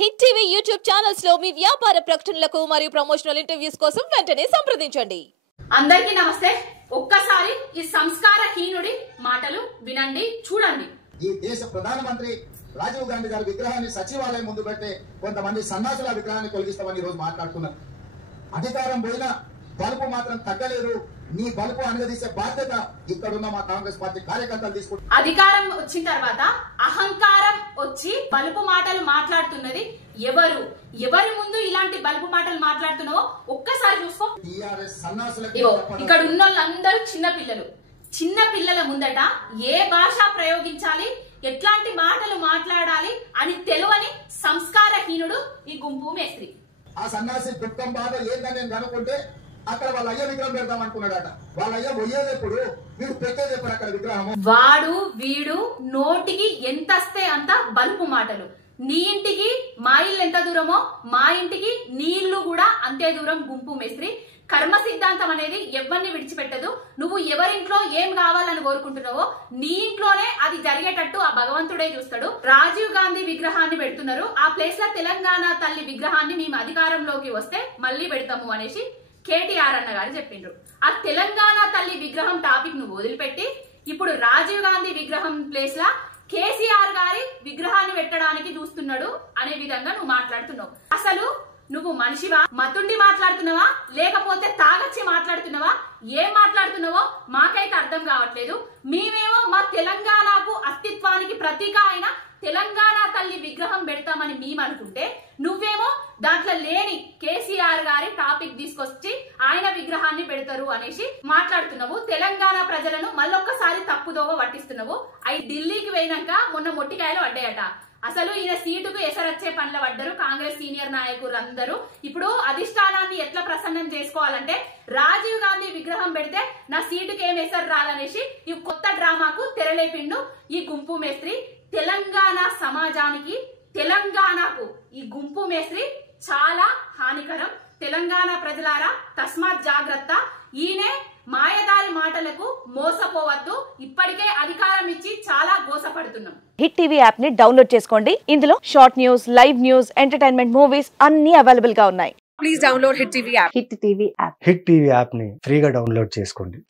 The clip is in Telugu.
హిట్ టీవీ యూట్యూబ్ ఛానల్స్ లో మీ వ్యాపార ప్రకటనలకు మరియు ప్రమోషనల్ ఇంటర్వ్యూస్ కోసం వెంటనే సంప్రదించండి. అందరికీ నమస్తే. ఒక్కసారి ఈ సంస్కారహీనుడి మాటలు వినండి, చూడండి. ఈ దేశ ప్రధానమంత్రి రాజీవ్ గాంధీ గారి విగ్రహాన్ని సచివాలయం ముందు పెడితే కొంతమంది సన్నాసుల విగ్రహాన్ని తొలగిస్తామని ఈ రోజు మాట్లాడుతున్నారు. అధికారం పోయినా బలుపు మాత్రం తగ్గలేదు. నీ బలుపు అనగదీసే బాధ్యత ఇక్కడున్న మా కాంగ్రెస్ పార్టీ కార్యకర్తలు తీసుకుంటారు. అధికారం వచ్చిన తర్వాత అహంకారం వచ్చి బలుపు మాటలు మాట్లాడుతున్నది ఎవరు? ఎవరి ముందు ఇలాంటి బలుపు మాటలు మాట్లాడుతున్నావో ఒక్కసారి చూసుకో. టీఆర్ఎస్ సన్నాసులకు ఇక్కడ ఉన్న వాళ్ళందరూ చిన్న పిల్లల ముందట ఏ భాష ప్రయోగించాలి, ఎట్లాంటి మాటలు మాట్లాడాలి అని తెలియని సంస్కారహీనుడు ఈ గుంపు మేస్త్రి. ఆ సన్నాసి దుఃఖం బాధ ఏందని నేను కనుక్కుంటే అక్కడ వాళ్ళ అయ్య విగ్రహం పెడదాం అనుకున్నాడట. వాళ్ళ అయ్య పోయేదెప్పుడు, వీడు పెట్టేదెప్పుడు అక్కడ విగ్రహం. వాడు వీడు నోటికి ఎంత వస్తే అంత బలుపు మాటలు. నీ ఇంటికి మా ఇల్లు ఎంత దూరమో మా ఇంటికి నీ ఇల్లు కూడా అంతే దూరం. గుంపు మేస్త్రి కర్మ సిద్ధాంతం అనేది ఎవరిని విడిచిపెట్టదు. నువ్వు ఎవరింట్లో ఏం కావాలని కోరుకుంటున్నావో నీ ఇంట్లోనే అది జరిగేటట్టు ఆ భగవంతుడే చూస్తాడు. రాజీవ్ గాంధీ విగ్రహాన్ని పెడుతున్నారు, ఆ ప్లేస్ లో తెలంగాణ తల్లి విగ్రహాన్ని మేము అధికారంలోకి వస్తే మళ్ళీ పెడతాము అనేసి కేటీఆర్ అన్న గారు చెప్పిండ్రు. ఆ తెలంగాణ తల్లి విగ్రహం టాపిక్ నువ్వు వదిలిపెట్టి ఇప్పుడు రాజీవ్ గాంధీ విగ్రహం ప్లేస్ లా కేసీఆర్ గారి విగ్రహాన్ని పెట్టడానికి చూస్తున్నాడు అనే విధంగా నువ్వు మాట్లాడుతున్నావు. అసలు నువ్వు మనిషివా? మతుండి మాట్లాడుతున్నావా లేకపోతే తాగచ్చి మాట్లాడుతున్నావా? ఏం మాట్లాడుతున్నావో మాకైతే అర్థం కావట్లేదు. మేమేమో మా తెలంగాణకు అస్తిత్వానికి ప్రతీక అయిన తెలంగాణ తల్లి విగ్రహం పెడతామని మేమనుకుంటే నువ్వేమో దాంట్లో లేని కేసీఆర్ గారి టాపిక్ తీసుకొచ్చి ఆయన విగ్రహాన్ని పెడతారు అనేసి మాట్లాడుతున్నావు. తెలంగాణ ప్రజలను మళ్ళొక్కసారి తప్పుదోవ పట్టిస్తున్నావు. అవి ఢిల్లీకి పోయినాక మొన్న మొట్టికాయలు పడ్డాయట. అసలు ఈయన సీటుకు ఎసరొచ్చే పనుల పడ్డారు కాంగ్రెస్ సీనియర్ నాయకులు అందరూ. ఇప్పుడు అధిష్టానాన్ని ఎట్లా ప్రసన్నం చేసుకోవాలంటే రాజీవ్ గాంధీ విగ్రహం పెడితే నా సీటుకి ఏం ఎసరు రాదనేసి ఈ కొత్త డ్రామాకు తెరలేపిండు ఈ గుంపు మేస్త్రి. తెలంగాణ సమాజానికి, తెలంగాణకు ఈ గుంపు మేస్త్రి చాలా హానికరం. తెలంగాణ ప్రజలారా తస్మాత్ జాగ్రత్త. ఈయనే మాయదారి మాటలకు మోసపోవద్దు. ఇప్పటికే అధికారం ఇచ్చి చాలా గోసపడుతున్నాం. హిట్ టీవీ యాప్ ని డౌన్లోడ్ చేసుకోండి. ఇందులో short news, live news, entertainment movies అన్ని అవైలబుల్ గా ఉన్నాయి. Please download hit TV app. Hit TV app ని ఫ్రీగా డౌన్లోడ్ చేసుకోండి.